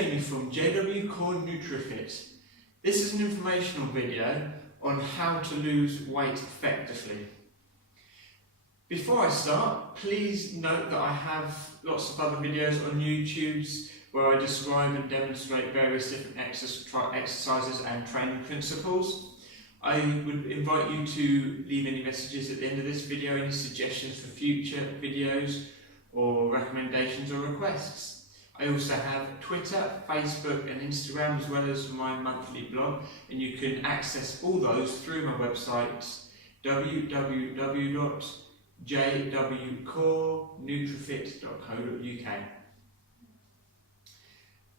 Jamie from JW Core NutriFit. This is an informational video on how to lose weight effectively. Before I start, please note that I have lots of other videos on YouTube where I describe and demonstrate various different exercises and training principles. I would invite you to leave any messages at the end of this video, any suggestions for future videos or recommendations or requests. I also have Twitter, Facebook and Instagram, as well as my monthly blog, and you can access all those through my website www.jwcorenutrifit.co.uk.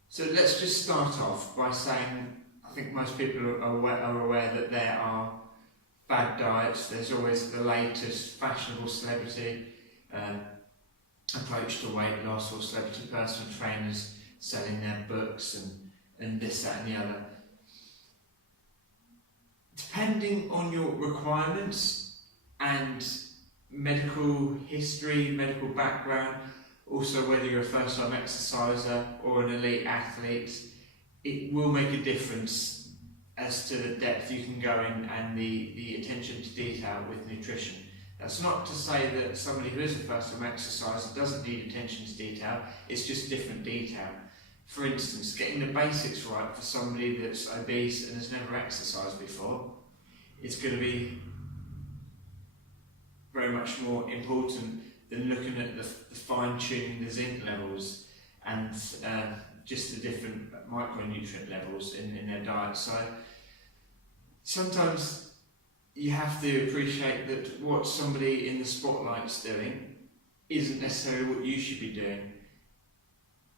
So let's just start off by saying I think most people are aware that there are bad diets. There's always the latest fashionable celebrity approach to weight loss, or celebrity personal trainers selling their books and this, that and the other. Depending on your requirements and medical history, medical background, also whether you're a first-time exerciser or an elite athlete, it will make a difference as to the depth you can go in and the attention to detail with nutrition. That's not to say that somebody who is a first-time exerciser doesn't need attention to detail, it's just different detail. For instance, getting the basics right for somebody that's obese and has never exercised before, it's going to be very much more important than looking at the fine-tuning the zinc levels and just the different micronutrient levels in their diet. So sometimes you have to appreciate that what somebody in the spotlight's doing isn't necessarily what you should be doing.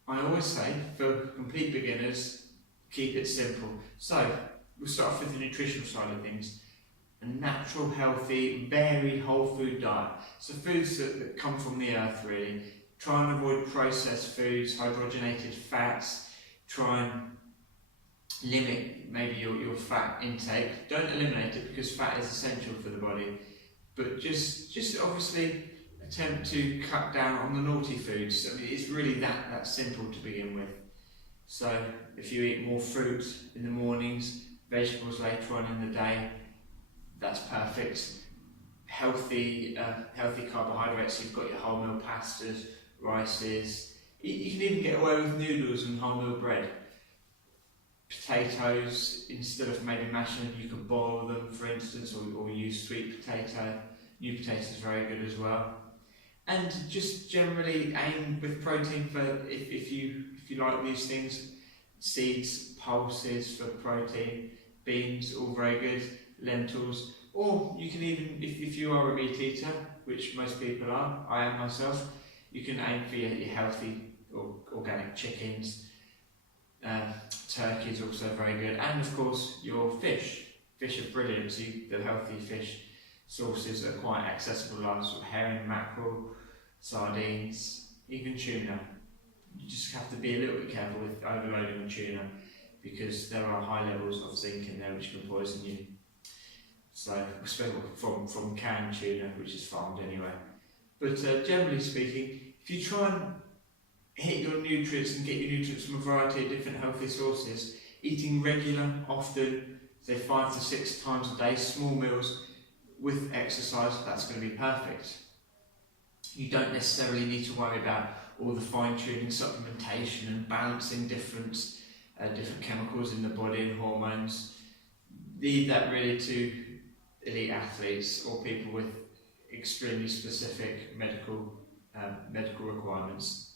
I always say, for complete beginners, keep it simple. So we'll start off with the nutritional side of things. A natural, healthy, varied whole food diet. So foods that come from the earth, really. Try and avoid processed foods, hydrogenated fats. Try and limit maybe your fat intake. Don't eliminate it, because fat is essential for the body. But just obviously attempt to cut down on the naughty foods. I mean, it's really that simple to begin with. So if you eat more fruit in the mornings, vegetables later on in the day, that's perfect. Healthy carbohydrates. You've got your wholemeal pastas, rices. You can even get away with noodles and wholemeal bread. Potatoes, instead of maybe mashing them, you can boil them, for instance, or use sweet potato. New potato is very good as well. And just generally aim with protein for if you like these things. Seeds, pulses for protein, beans, all very good. Lentils, or you can even, if you are a meat eater, which most people are, I am myself, you can aim for your healthy organic chickens. Turkey is also very good, and of course your fish. Fish are brilliant. So the healthy fish sources are quite accessible, like sort of herring, mackerel, sardines, even tuna. You just have to be a little bit careful with overloading on tuna, because there are high levels of zinc in there which can poison you. So, especially from canned tuna, which is farmed anyway. But generally speaking, if you try and hit your nutrients and get your nutrients from a variety of different healthy sources, eating regular, often, say 5 to 6 times a day, small meals with exercise, that's going to be perfect. You don't necessarily need to worry about all the fine-tuning supplementation and balancing different chemicals in the body and hormones. Leave that really to elite athletes or people with extremely specific medical requirements.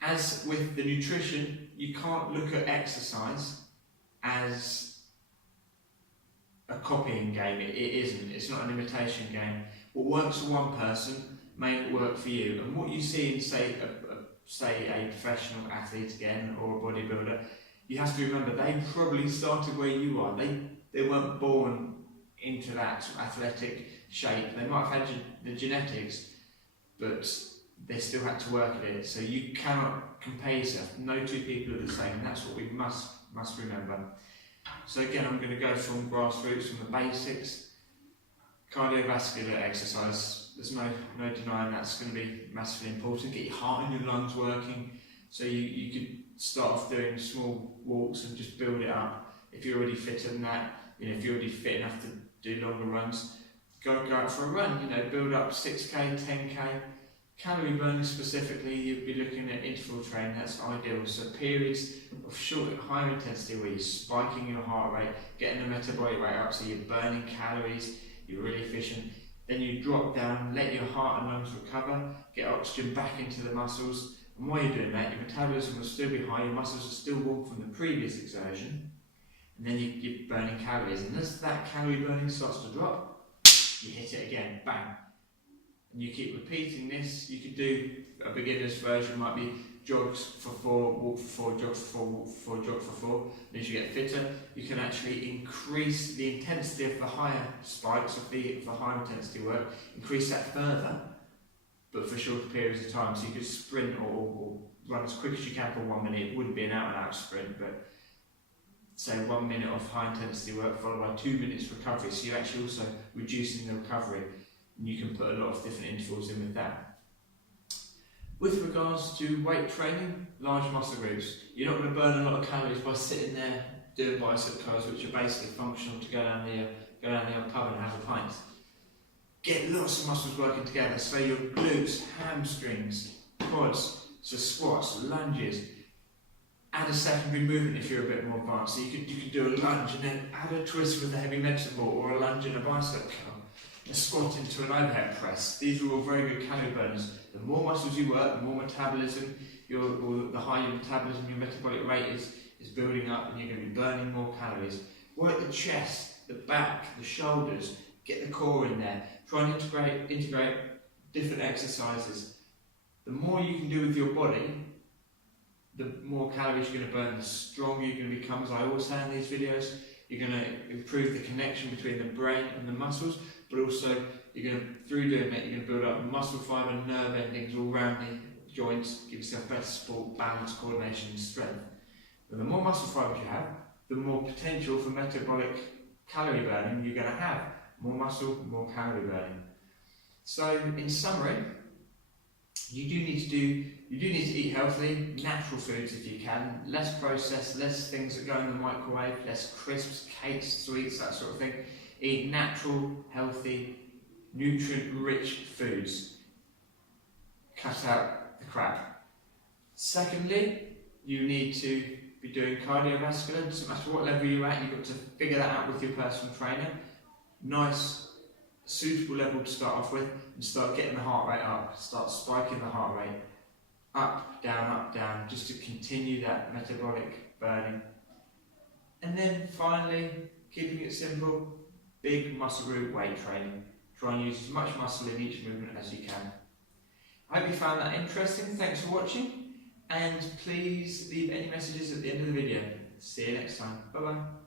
As with the nutrition, you can't look at exercise as a copying game. It isn't. It's not an imitation game. What works for one person may not work for you. And what you see in, say a professional athlete again, or a bodybuilder, you have to remember they probably started where you are. They weren't born into that sort of athletic shape. They might have had the genetics, but they still had to work at it. So you cannot compare yourself. No two people are the same, and that's what we must remember. So again, I'm going to go from grassroots, from the basics. Cardiovascular exercise, there's no denying that's going to be massively important. Get your heart and your lungs working, So you could start off doing small walks and just build it up. If you're already fitter than that, if you're already fit enough to do longer runs, go out for a run, build up 6k, 10k. Calorie burning specifically, you'd be looking at interval training, that's ideal. So periods of short, higher intensity where you're spiking your heart rate, getting the metabolic rate up, so you're burning calories, you're really efficient. Then you drop down, let your heart and lungs recover, get oxygen back into the muscles, and while you're doing that, your metabolism will still be high, your muscles are still warm from the previous exertion, and then you're burning calories. And as that calorie burning starts to drop, you hit it again, bang. And you keep repeating this. You could do a beginner's version, might be jogs for 4, walk for 4, jogs for 4, walk for 4, jog for 4. And as you get fitter, you can actually increase the intensity of the higher spikes of the higher intensity work, increase that further, but for shorter periods of time. So you could sprint or run as quick as you can for 1 minute. It wouldn't be an out-and-out sprint, but say 1 minute of high intensity work followed by 2 minutes recovery. So you're actually also reducing the recovery. And you can put a lot of different intervals in with that. With regards to weight training, large muscle groups, you're not going to burn a lot of calories by sitting there doing bicep curls, which are basically functional to go down the old pub and have a pint. Get lots of muscles working together, so your glutes, hamstrings, quads, so squats, lunges. Add a secondary movement if you're a bit more advanced. So you could do a lunge and then add a twist with a heavy medicine ball, or a lunge and a bicep curl. A squat into an overhead press. These are all very good calorie burners. The more muscles you work, the more metabolism, the higher your metabolism, your metabolic rate is building up, and you're going to be burning more calories. Work the chest, the back, the shoulders, get the core in there. Try and integrate different exercises. The more you can do with your body, the more calories you're going to burn, the stronger you're going to become. As I always say in these videos, you're going to improve the connection between the brain and the muscles, but also through doing that, you're going to build up muscle fibre, nerve endings all around the joints, give yourself better support, balance, coordination and strength. But the more muscle fibres you have, the more potential for metabolic calorie burning you're going to have. More muscle, more calorie burning. So in summary, you do need to eat healthily, natural foods if you can, less processed, less things that go in the microwave, less crisps, cakes, sweets, that sort of thing. Eat natural, healthy, nutrient-rich foods. Cut out the crap. Secondly, you need to be doing cardiovascular. No matter what level you're at, you've got to figure that out with your personal trainer. Nice, suitable level to start off with, and start getting the heart rate up. Start spiking the heart rate. Up, down, just to continue that metabolic burning. And then finally, keeping it simple, big muscle group weight training. Try and use as much muscle in each movement as you can. I hope you found that interesting. Thanks for watching, and please leave any messages at the end of the video. See you next time. Bye bye.